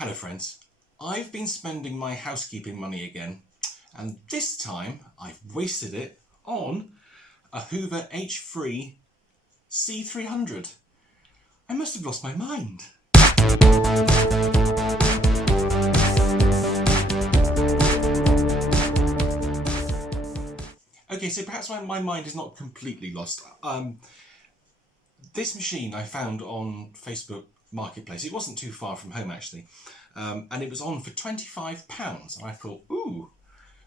Hello friends, I've been spending my housekeeping money again, and this time I've wasted it on a Hoover H3 C300. I must have lost my mind. Okay, so perhaps my mind is not completely lost. This machine I found on Facebook Marketplace. It wasn't too far from home actually, and it was on for £25, and I thought, ooh,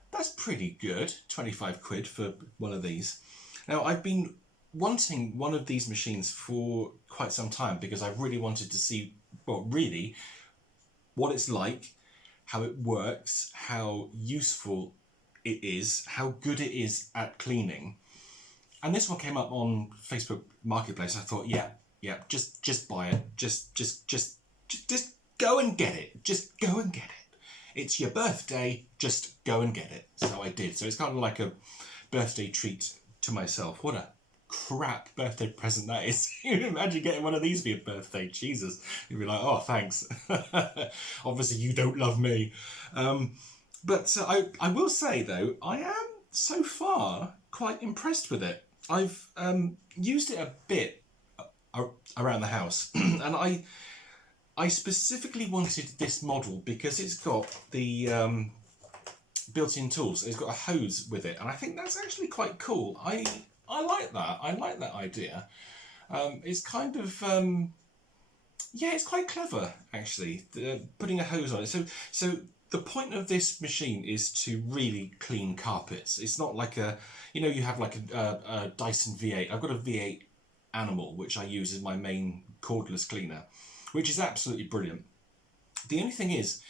that's pretty good, 25 quid for one of these. Now I've been wanting one of these machines for quite some time because I really wanted to see, well, really what it's like, how it works, how useful it is, how good it is at cleaning. And this one came up on Facebook Marketplace. I thought, yeah, just buy it. Just go and get it. Just go and get it. It's your birthday. Just go and get it. So I did. So it's kind of like a birthday treat to myself. What a crap birthday present that is. You imagine getting one of these for your birthday. Jesus. You'd be like, oh, thanks. Obviously, you don't love me. But I will say, though, I am so far quite impressed with it. I've used it a bit around the house, and I specifically wanted this model because it's got the built-in tools. It's got a hose with it, and I think that's actually quite cool. I like that. I like that idea. It's kind of yeah, it's quite clever actually. Putting a hose on it. So the point of this machine is to really clean carpets. It's not like a, you know, you have like a Dyson V8. I've got a V8 Animal, which I use as my main cordless cleaner, which is absolutely brilliant. The only thing is,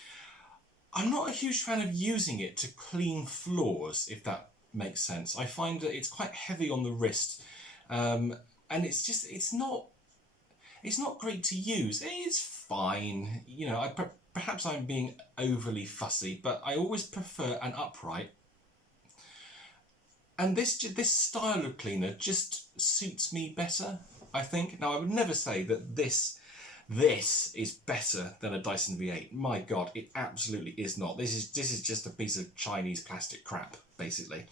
I'm not a huge fan of using it to clean floors, if that makes sense. I find that it's quite heavy on the wrist, and it's not great to use. It's fine, you know. Perhaps I'm being overly fussy, but I always prefer an upright. And this style of cleaner just suits me better, I think. Now, I would never say that this is better than a Dyson V8. My God, it absolutely is not. This is just a piece of Chinese plastic crap, basically.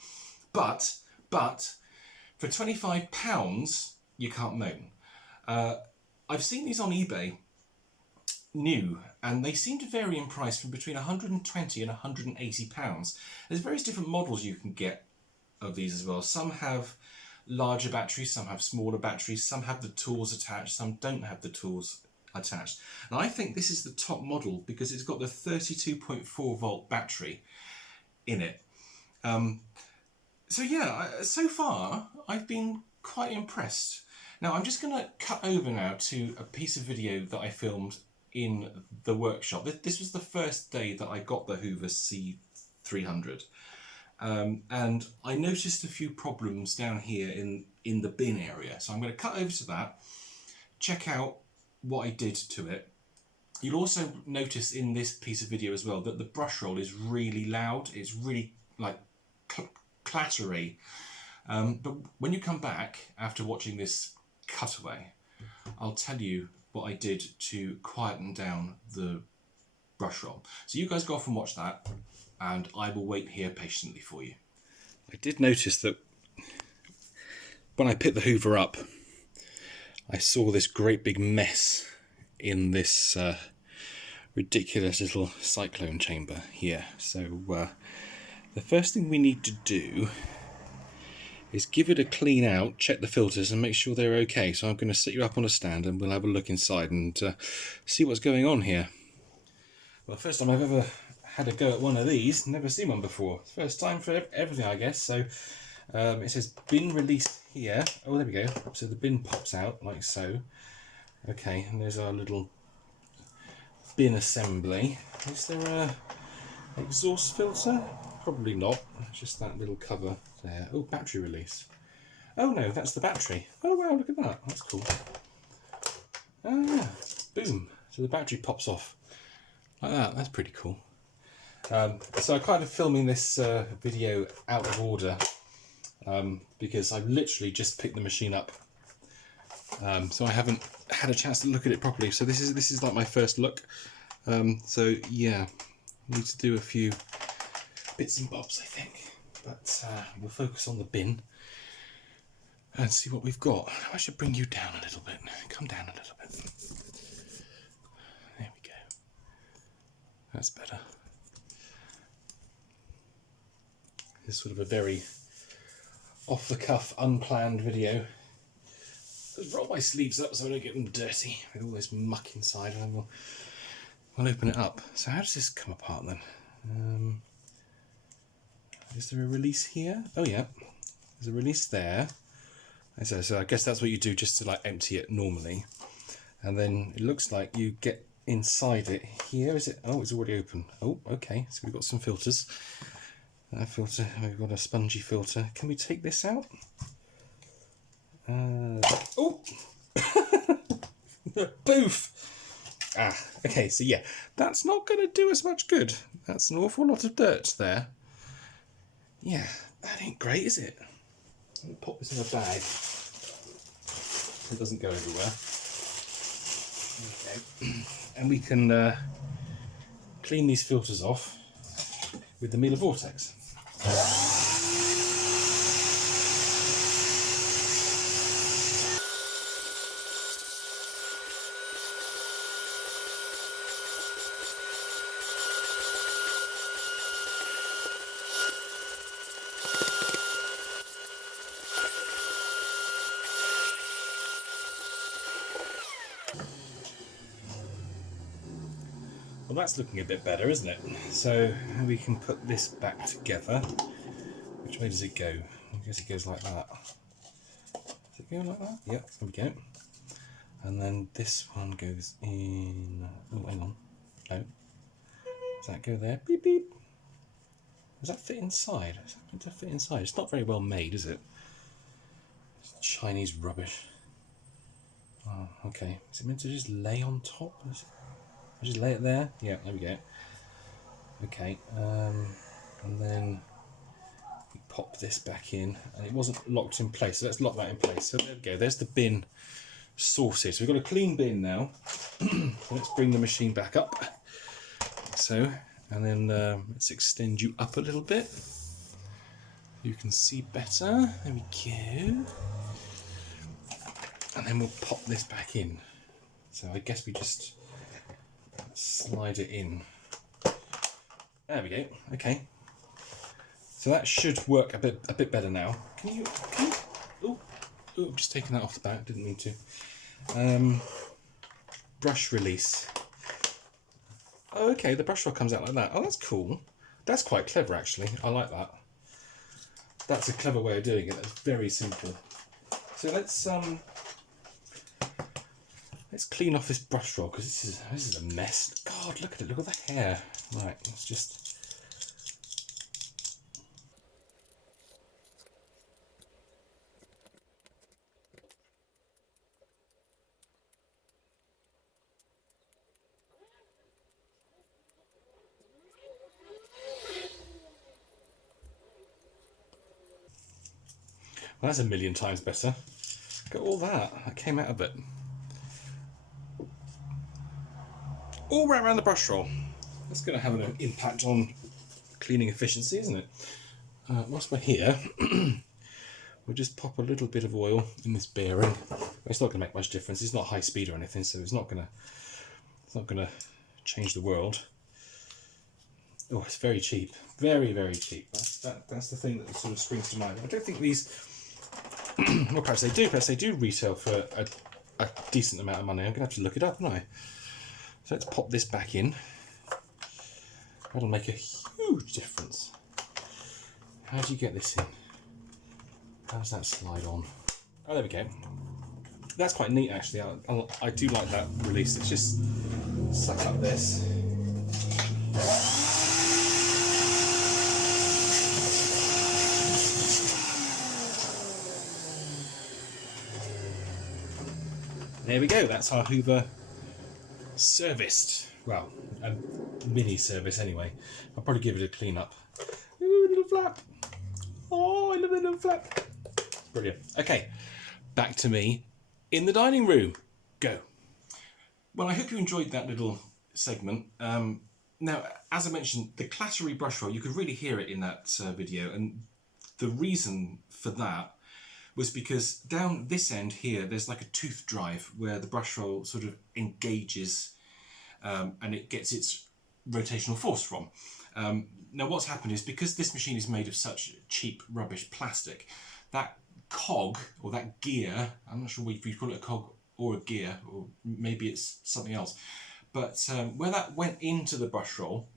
But for £25, you can't moan. I've seen these on eBay new, and they seem to vary in price from between £120 and £180. There's various different models you can get of these as well. Some have larger batteries, some have smaller batteries, some have the tools attached, some don't have the tools attached. And I think this is the top model because it's got the 32.4 volt battery in it. So yeah, so far I've been quite impressed. Now I'm just going to cut over now to a piece of video that I filmed in the workshop. This was the first day that I got the Hoover C300. And I noticed a few problems down here in the bin area. So I'm going to cut over to that, check out what I did to it. You'll also notice in this piece of video as well that the brush roll is really loud. It's really like clattery. But when you come back after watching this cutaway, I'll tell you what I did to quieten down the brush roll. So you guys go off and watch that, and I will wait here patiently for you. I did notice that when I picked the Hoover up, I saw this great big mess in this ridiculous little cyclone chamber here. So the first thing we need to do is give it a clean out, check the filters and make sure they're okay. So I'm going to set you up on a stand and we'll have a look inside and see what's going on here. Well, first time I've ever had a go at one of these, never seen one before. First time for everything, I guess. So it says bin release here. Oh, there we go. So the bin pops out like so. Okay, and there's our little bin assembly. Is there a exhaust filter? Probably not. Just that little cover there. Oh, battery release. Oh no, that's the battery. Oh wow, look at that. That's cool. Ah, boom. So the battery pops off like that. That's pretty cool. So I'm kind of filming this video out of order because I've literally just picked the machine up. So I haven't had a chance to look at it properly. So this is like my first look. So yeah, need to do a few bits and bobs, I think. But we'll focus on the bin and see what we've got. I should bring you down a little bit. Come down a little bit. There we go. That's better. It's sort of a very off-the-cuff, unplanned video. Just roll my sleeves up so I don't get them dirty with all this muck inside, and then we'll open it up. So how does this come apart then? Is there a release here? Oh yeah, there's a release there. So I guess that's what you do just to like empty it normally. And then it looks like you get inside it here. Is it? Oh, it's already open. Oh, okay. So we've got some filters. Filter. We've got a spongy filter. Can we take this out? Oh! Boof! Okay, so yeah, that's not going to do us much good. That's an awful lot of dirt there. Yeah, that ain't great, is it? Let me pop this in a bag. It doesn't go everywhere. Okay. And we can clean these filters off with the Miele Vortex. Well, that's looking a bit better, isn't it? So we can put this back together. Which way does it go? I guess it goes like that. Does it go like that? Yep, there we go. And then this one goes in. Oh, hang on. No. Does that go there? Beep, beep. Does that fit inside? Is that meant to fit inside? It's not very well made, is it? It's Chinese rubbish. Oh, okay. Is it meant to just lay on top? I just lay it there? Yeah, there we go. Okay, and then we pop this back in, and it wasn't locked in place, so let's lock that in place. So there we go, there's the bin sorted. So we've got a clean bin now. So let's bring the machine back up. So, and then let's extend you up a little bit. You can see better. There we go. And then we'll pop this back in. So I guess we just slide it in. There we go. Okay. So that should work a bit better now. Can you oh, I'm just taking that off the back, didn't mean to. Brush release. Oh, okay, the brush rod comes out like that. Oh, that's cool. That's quite clever actually. I like that. That's a clever way of doing it. That's very simple. So let's clean off this brush roll because this is a mess. God, look at it. Look at the hair. Right, let's just. Well, that's a million times better. Look at all that. That came out of it. All right around the brush roll. That's going to have an impact on cleaning efficiency, isn't it? Whilst we're here, we'll just pop a little bit of oil in this bearing. It's not going to make much difference. It's not high speed or anything, so it's not going to change the world. Oh, it's very cheap, very, very cheap. That's the thing that sort of springs to mind. I don't think these. Well, perhaps they do retail for a decent amount of money. I'm going to have to look it up, aren't I? So let's pop this back in. That'll make a huge difference. How do you get this in? How does that slide on? Oh, there we go. That's quite neat, actually. I do like that release. It's just suck up this. There we go. That's our Hoover serviced. Well, a mini service anyway. I'll probably give it a clean up. Ooh, a little flap. Oh, I love a little flap. Brilliant. Okay, back to me in the dining room. Go. Well, I hope you enjoyed that little segment. Now, as I mentioned, the clattery brush roll, you could really hear it in that video, and the reason for that was because down this end here, there's like a tooth drive where the brush roll sort of engages and it gets its rotational force from. Now what's happened is, because this machine is made of such cheap rubbish plastic, that cog, or that gear, I'm not sure if you call it a cog or a gear, or maybe it's something else, but where that went into the brush roll,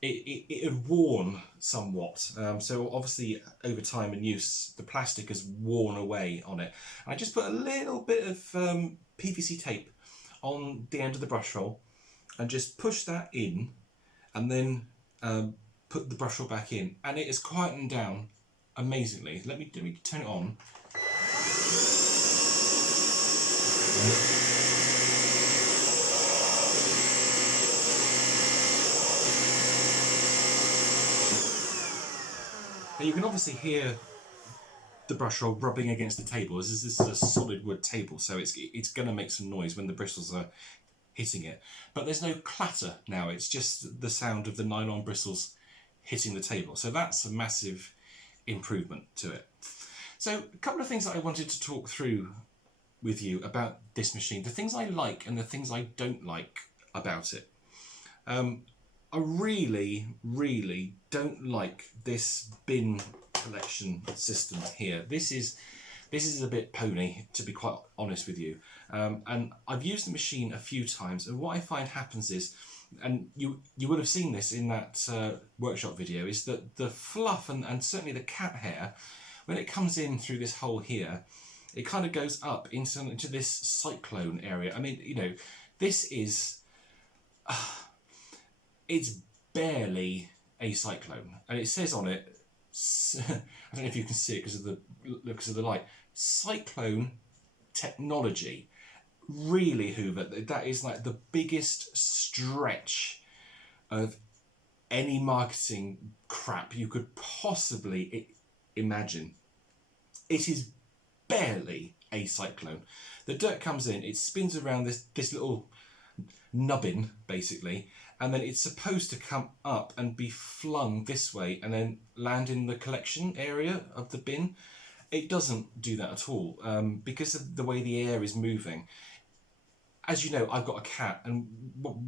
it had worn somewhat. So obviously over time and use, the plastic has worn away on it. I just put a little bit of PVC tape on the end of the brush roll and just push that in, and then put the brush roll back in, and it has quietened down amazingly. Let me turn it on. Now you can obviously hear the brush roll rubbing against the table. This is a solid wood table, so it's going to make some noise when the bristles are hitting it. But there's no clatter now, it's just the sound of the nylon bristles hitting the table. So that's a massive improvement to it. So a couple of things that I wanted to talk through with you about this machine, the things I like and the things I don't like about it. I really don't like this bin collection system here. This is a bit pony, to be quite honest with you. And I've used the machine a few times, and what I find happens is, and you would have seen this in that workshop video, is that the fluff and certainly the cat hair, when it comes in through this hole here, it kind of goes up into this cyclone area. I mean, you know, this is it's barely a cyclone, and it says on it, I don't know if you can see it because of the light, cyclone technology. Really, Hoover, that is like the biggest stretch of any marketing crap you could possibly imagine. It is barely a cyclone. The dirt comes in, it spins around this little nubbin basically, and then it's supposed to come up and be flung this way and then land in the collection area of the bin. It doesn't do that at all, because of the way the air is moving. As you know, I've got a cat, and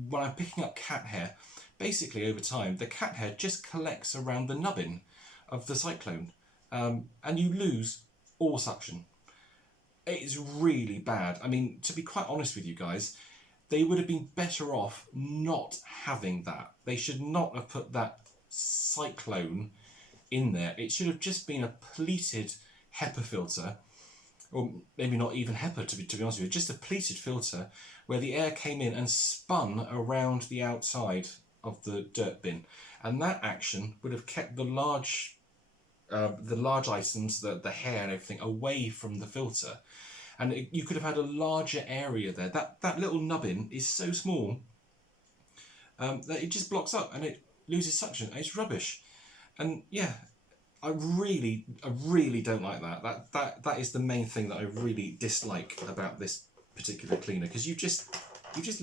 when I'm picking up cat hair, basically over time, the cat hair just collects around the nubbin of the cyclone, and you lose all suction. It's really bad. I mean, to be quite honest with you guys, they would have been better off not having that. They should not have put that cyclone in there. It should have just been a pleated HEPA filter, or maybe not even HEPA, to be honest with you, just a pleated filter where the air came in and spun around the outside of the dirt bin, and that action would have kept the large items, the hair and everything, away from the filter, and you could have had a larger area there. That little nubbin is so small that it just blocks up and it loses suction. It's rubbish, and yeah, I really don't like that. That is the main thing that I really dislike about this particular cleaner, because you just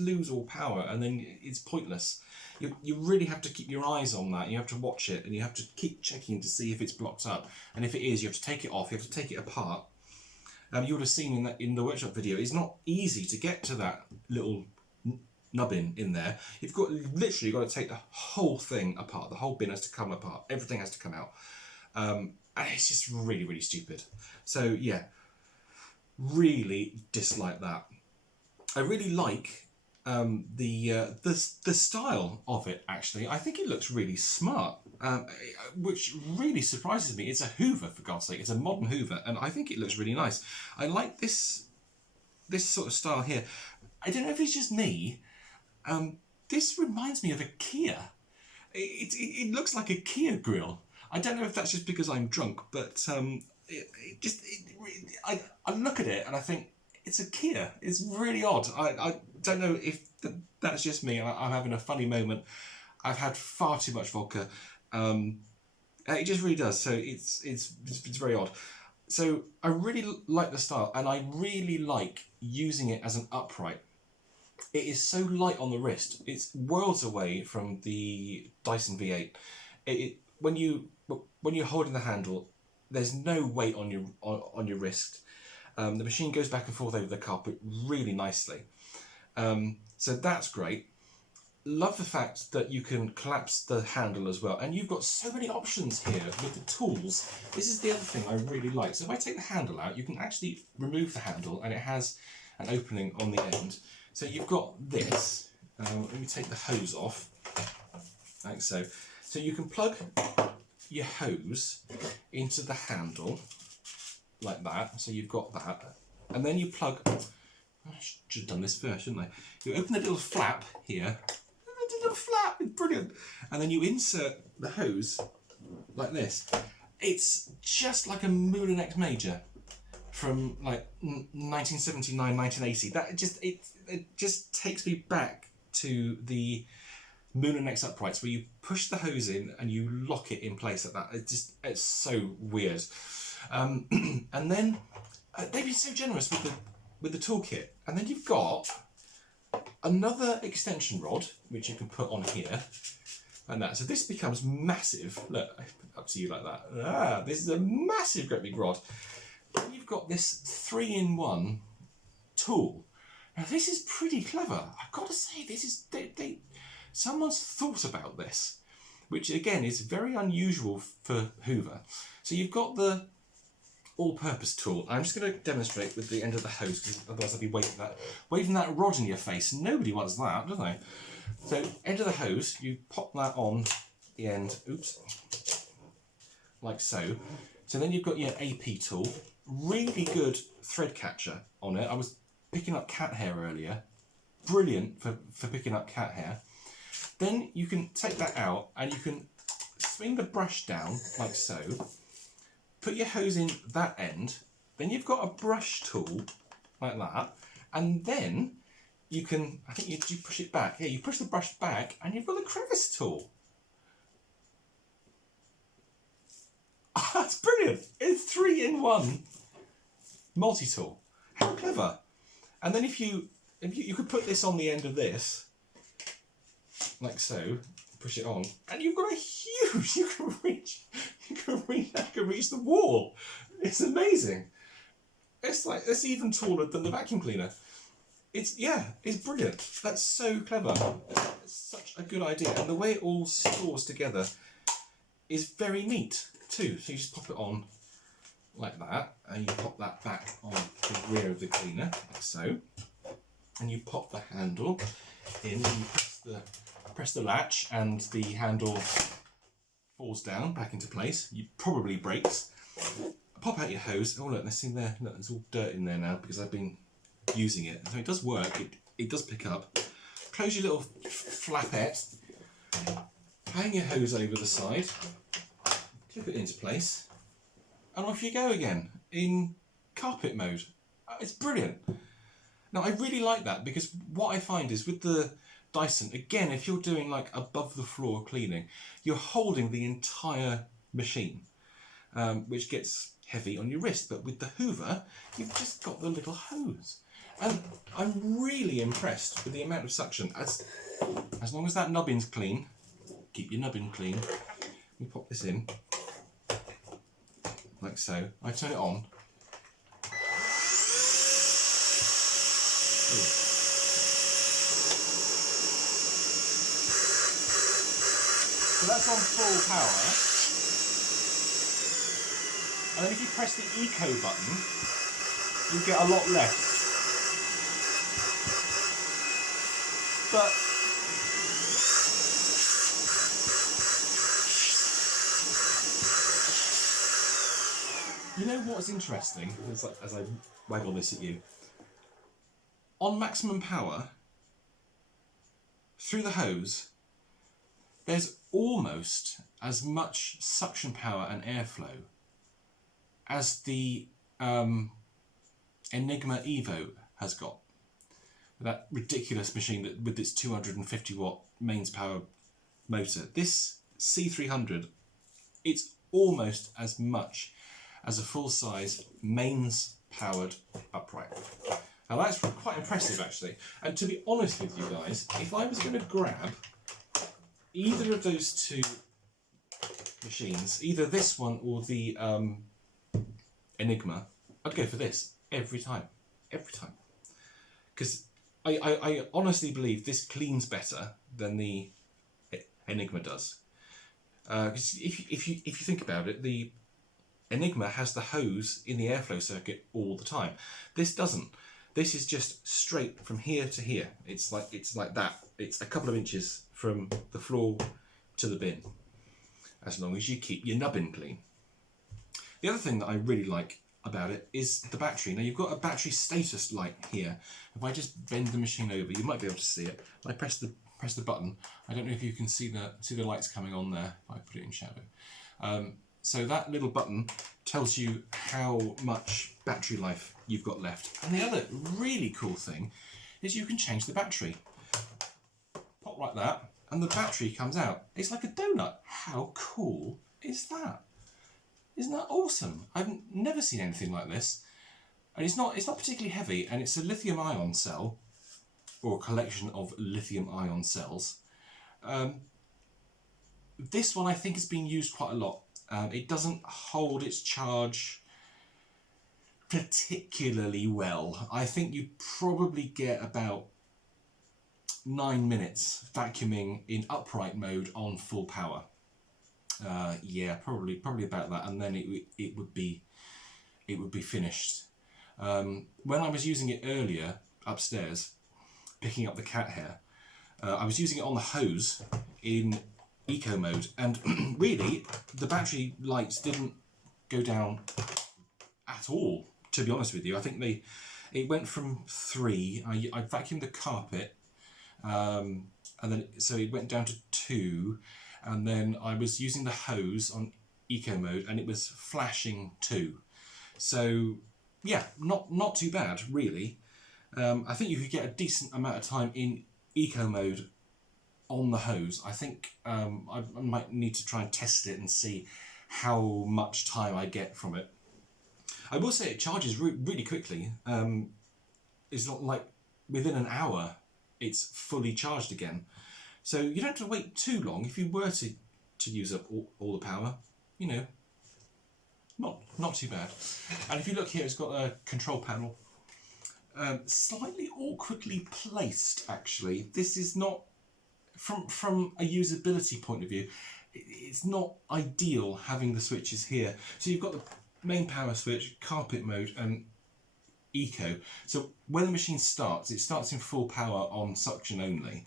lose all power and then it's pointless. You really have to keep your eyes on that. You have to watch it and you have to keep checking to see if it's blocked up, and if it is, you have to take it off. You have to take it apart. You would have seen in the workshop video, it's not easy to get to that little nubbin in there. You've literally got to take the whole thing apart. The whole bin has to come apart. Everything has to come out. And it's just really stupid. So yeah, really dislike that. I really like the style of it, actually. I think it looks really smart, which really surprises me. It's a Hoover, for God's sake. It's a modern Hoover, and I think it looks really nice. I like this sort of style here. I don't know if it's just me. This reminds me of a Kia. It looks like a Kia grill. I don't know if that's just because I'm drunk, but I look at it and I think it's a Kia. It's really odd. I don't know if that's just me. I'm having a funny moment. I've had far too much vodka. It just really does. So it's very odd. So I really like the style, and I really like using it as an upright. It is so light on the wrist. It's worlds away from the Dyson V8. When you're holding the handle, there's no weight on your wrist. The machine goes back and forth over the carpet really nicely. So that's great. Love the fact that you can collapse the handle as well, and you've got so many options here with the tools. This is the other thing I really like. So if I take the handle out, you can actually remove the handle, and it has an opening on the end. So you've got this. Let me take the hose off, like so. So you can plug your hose into the handle like that. So you've got that, and then you plug. I should have done this first, shouldn't I? You open the little flap here. The little flap is brilliant, and then you insert the hose like this. It's just like a Muller X Major from like 1979, 1980. That it just takes me back to the Muller X uprights where you push the hose in and you lock it in place like that. It's so weird. And then they've been so generous with the toolkit, and then you've got another extension rod which you can put on here and that. So this becomes massive. Look, up to you like that. This is a massive, great big rod. And you've got this 3-in-1 tool. Now this is pretty clever. I've got to say, this is someone's thought about this, which again is very unusual for Hoover. So you've got the all-purpose tool. I'm just going to demonstrate with the end of the hose, because otherwise I'll be waving that rod in your face. Nobody wants that, do they? So end of the hose, you pop that on the end. Oops, like so. So then you've got your AP tool. Really good thread catcher on it. I was picking up cat hair earlier. Brilliant for picking up cat hair. Then you can take that out and you can swing the brush down like so. Put your hose in that end, then you've got a brush tool like that, and then you can, I think you push it back. Yeah, you push the brush back and you've got the crevice tool. That's brilliant. It's 3-in-1 multi-tool. How clever. And then if you could put this on the end of this, like so, push it on, and you've got a huge, you can reach the wall. It's amazing. It's even taller than the vacuum cleaner. It's brilliant. That's so clever. It's such a good idea, and the way it all stores together is very neat too. So you just pop it on like that, and you pop that back on the rear of the cleaner, like so, and you pop the handle in, and you press the latch, and the handle falls down back into place. You probably breaks. Pop out your hose. Oh look, this thing there. Look, there's all dirt in there now because I've been using it. So it does work. It does pick up. Close your little flapette. Hang your hose over the side. Clip it into place, and off you go again in carpet mode. It's brilliant. Now I really like that, because what I find is with the Dyson, again, if you're doing like above the floor cleaning, you're holding the entire machine, which gets heavy on your wrist. But with the Hoover, you've just got the little hose. And I'm really impressed with the amount of suction. As long as that nubbin's clean, keep your nubbin clean. We pop this in, like so. I turn it on. Ooh. So that's on full power, and then if you press the eco button, you get a lot less. But you know what's interesting, as I waggle this at you, on maximum power, through the hose, there's almost as much suction power and airflow as the Enigma Evo has got. That ridiculous machine that with its 250 watt mains power motor. This C300, it's almost as much as a full size mains powered upright. Now that's quite impressive actually. And to be honest with you guys, if I was going to grab either of those two machines, either this one or the Enigma, I'd go for this every time. Every time. Because I honestly believe this cleans better than the Enigma does. Because if you think about it, the Enigma has the hose in the airflow circuit all the time. This doesn't. This is just straight from here to here. It's like that. It's a couple of inches from the floor to the bin, as long as you keep your nubbin clean. The other thing that I really like about it is the battery. Now you've got a battery status light here. If I just bend the machine over, you might be able to see it. I press the button. I don't know if you can see the lights coming on there. If I put it in shadow. So that little button tells you how much battery life you've got left. And the other really cool thing is you can change the battery. Pop like that, and the battery comes out. It's like a donut. How cool is that? Isn't that awesome? I've never seen anything like this. And it's not particularly heavy, and it's a lithium-ion cell, or a collection of lithium-ion cells. This one I think has been used quite a lot. It doesn't hold its charge particularly well. I think you probably get about 9 minutes vacuuming in upright mode on full power. Yeah, probably about that, and then it would be finished. When I was using it earlier upstairs, picking up the cat hair, I was using it on the hose in eco mode, and really the battery lights didn't go down at all, to be honest with you. I think it went from 3. I vacuumed the carpet, and then so it went down to 2, and then I was using the hose on eco mode and it was flashing 2. So yeah, not too bad really. I think you could get a decent amount of time in eco mode on the hose. I think I might need to try and test it and see how much time I get from it. I will say it charges really quickly. It's not like within an hour it's fully charged again. So you don't have to wait too long if you were to use up all the power. You know, not too bad. And if you look here, it's got a control panel. Slightly awkwardly placed, actually. This is not, from a usability point of view, it's not ideal having the switches here. So you've got the main power switch, carpet mode, and eco. So when the machine starts, it starts in full power on suction only.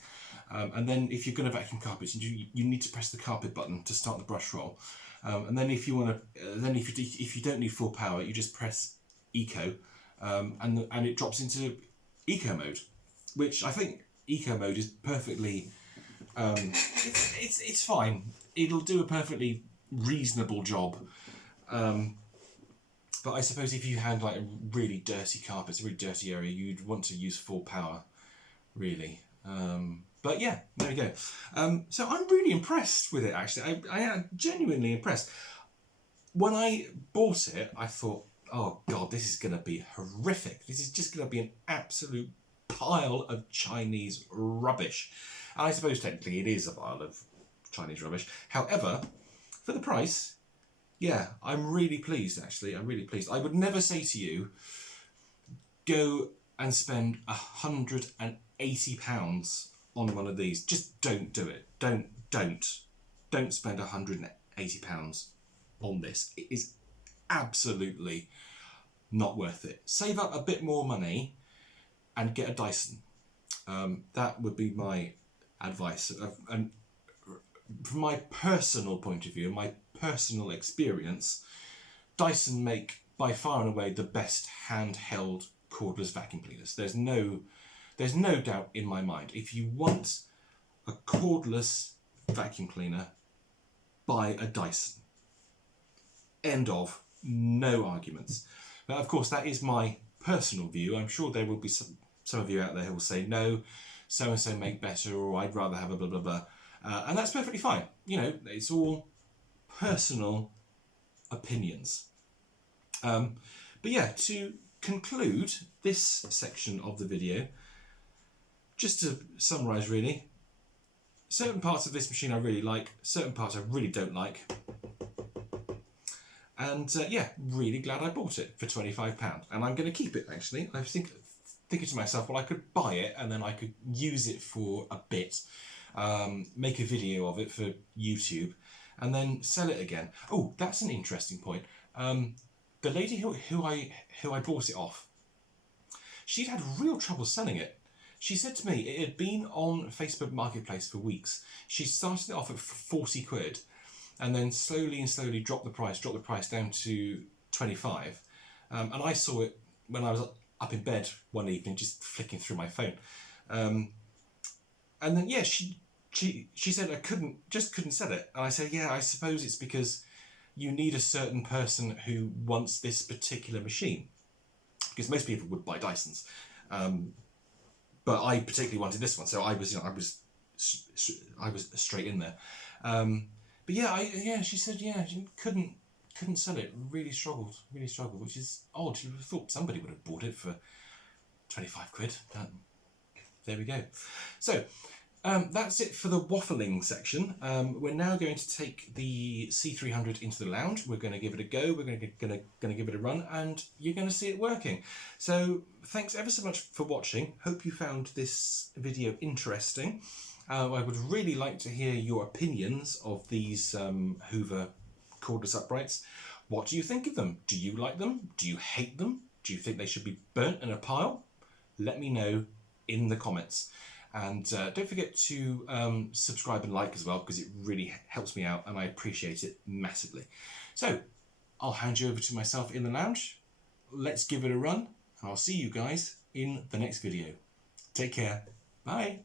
And then if you're going to vacuum carpets, you need to press the carpet button to start the brush roll. And then if you want to, if you don't need full power, you just press eco, and it drops into eco mode, which I think eco mode is perfectly. It's fine. It'll do a perfectly reasonable job. But I suppose if you had like a really dirty carpet, a really dirty area, you'd want to use full power, really. But yeah, there we go. So I'm really impressed with it, actually. I am genuinely impressed. When I bought it, I thought, oh God, this is going to be horrific. This is just going to be an absolute pile of Chinese rubbish. And I suppose technically it is a pile of Chinese rubbish. However, for the price, yeah, I'm really pleased, actually. I'm really pleased. I would never say to you, go and spend £180 on one of these. Just don't do it. Don't spend £180 on this. It is absolutely not worth it. Save up a bit more money and get a Dyson. That would be my advice. And from my personal point of view, my personal experience, Dyson make by far and away the best handheld cordless vacuum cleaners. There's no doubt in my mind. If you want a cordless vacuum cleaner, buy a Dyson. End of. No arguments. Now, of course, that is my personal view. I'm sure there will be some of you out there who will say, no, so-and-so make better, or I'd rather have a blah, blah, blah. And that's perfectly fine. You know, it's all personal opinions. But yeah, to conclude this section of the video, just to summarise really, certain parts of this machine I really like, certain parts I really don't like. And yeah, really glad I bought it for £25. And I'm going to keep it, actually. I was thinking to myself, well, I could buy it and then I could use it for a bit, make a video of it for YouTube, and then sell it again. Oh, that's an interesting point. The lady who I bought it off, she'd had real trouble selling it. She said to me it had been on Facebook Marketplace for weeks. She started it off at 40 quid and then slowly and slowly dropped the price down to 25. And I saw it when I was up in bed one evening, just flicking through my phone. And then, yeah, she said I couldn't sell it. And I said, yeah, I suppose it's because you need a certain person who wants this particular machine. Because most people would buy Dysons. But I particularly wanted this one, so I was straight in there. But yeah, she said she couldn't sell it. Really struggled, which is odd. You would have thought somebody would have bought it for 25 quid. But there we go. So that's it for the waffling section. We're now going to take the C300 into the lounge. We're going to give it a go. We're going to give it a run, and you're going to see it working. So thanks ever so much for watching. Hope you found this video interesting. I would really like to hear your opinions of these Hoover cordless uprights. What do you think of them? Do you like them? Do you hate them? Do you think they should be burnt in a pile? Let me know in the comments. And don't forget to subscribe and like as well, because it really helps me out and I appreciate it massively. So I'll hand you over to myself in the lounge. Let's give it a run. I'll see you guys in the next video. Take care. Bye.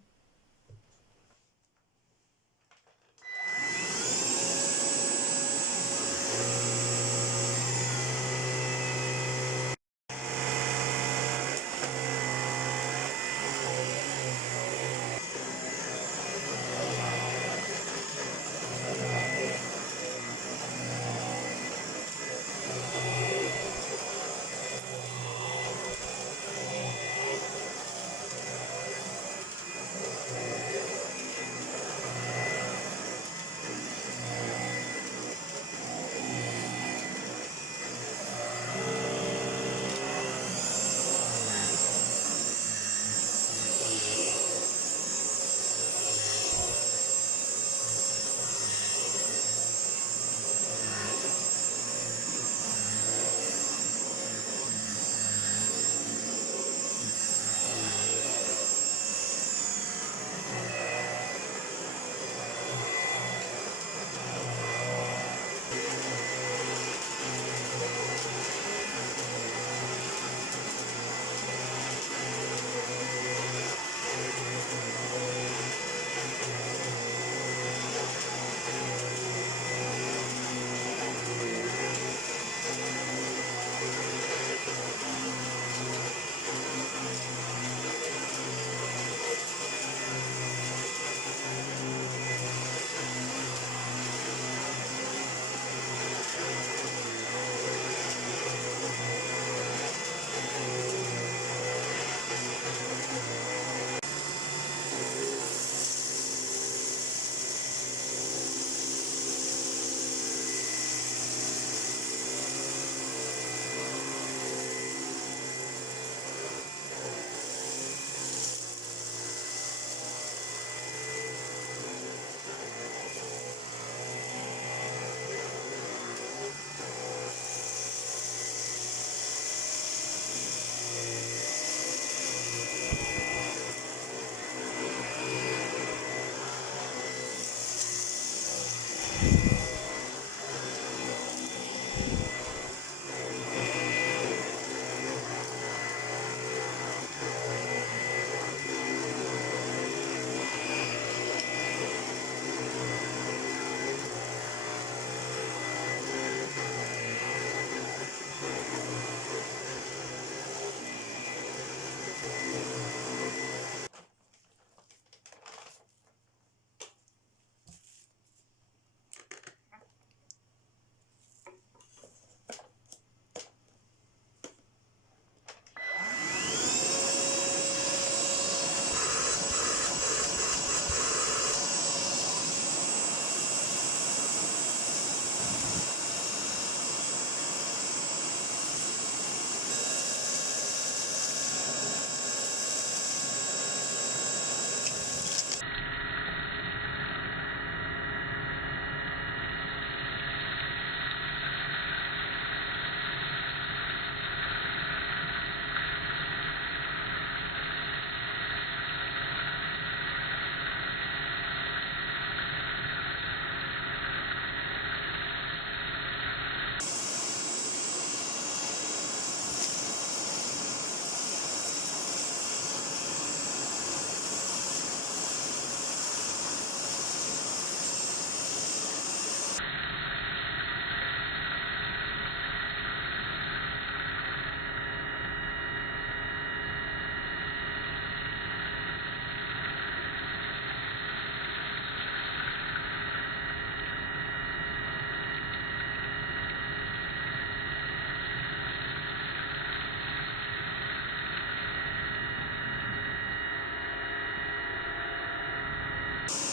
you.